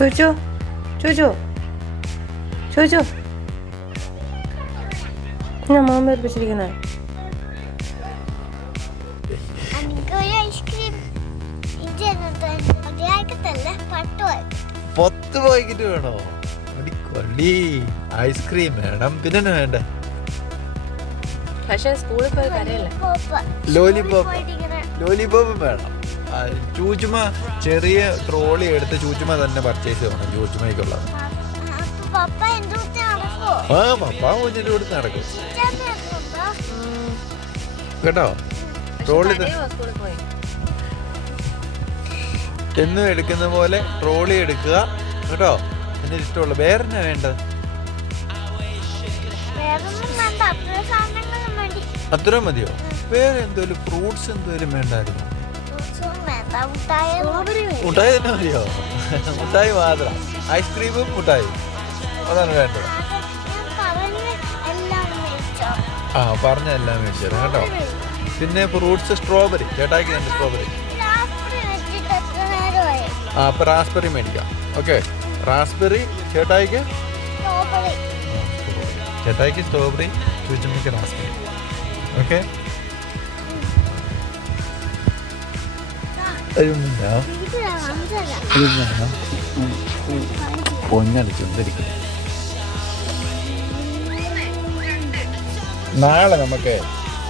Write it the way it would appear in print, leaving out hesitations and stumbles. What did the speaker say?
ചോദിച്ചോ ചോദിച്ചോ ചോദിച്ചോ ഞാൻ മോൻ പേരിപ്പിച്ചിരിക്കുന്നേ. പത്ത് പാക്കറ്റ് വേണോ? കൊള്ളി ഐസ്ക്രീം വേണം. പിന്നെ വേണ്ടേ? പക്ഷെ സ്കൂളിൽ പോയി കരയല്ലേ. ലോലിപോപ്പ് വേണം. ചൂച്ചുമ ചെറിയ ട്രോളി എടുത്ത് ചൂച്ചുമ തന്നെ പർച്ചേസ് ചെയ്യണം. ചൂച്ചുമയ്ക്കുള്ളത് പപ്പ മുന്നിട്ട് കൊടുത്ത് നടക്കും കേട്ടോ. ട്രോളി എന്നും എടുക്കുന്ന പോലെ ട്രോളി എടുക്കുക കേട്ടോ. എന്നിട്ട് ഇഷ്ടമുള്ള വേറെന്നാ വേണ്ടത്? അത്രയും മതിയോ? വേറെ എന്തോലും ഫ്രൂട്ട്സ് എന്തോലും വേണ്ടായിരുന്നു? മുട്ടായി തന്നെ മതിയോ? മുട്ടായി മാത്രം. ഐസ്ക്രീമും മുട്ടായി അതാണ് വേണ്ടത്. ആ പറഞ്ഞ എല്ലാം മേടിച്ചു തരാം കേട്ടോ. പിന്നെ ഫ്രൂട്ട്സ് സ്ട്രോബെറി ചേട്ടായിക്ക് രണ്ട് സ്ട്രോബെറി. ആ അപ്പം റാസ്ബെറി മേടിക്കാം. ഓക്കെ റാസ്ബെറി ചേട്ടായിക്ക് സ്ട്രോബെറി ചൂച്ചമ്മയ്ക്ക് റാസ്ബെറി. ഓക്കെ പൊന്നടിച്ചോണ്ടിരിക്കും. നാളെ നമുക്ക്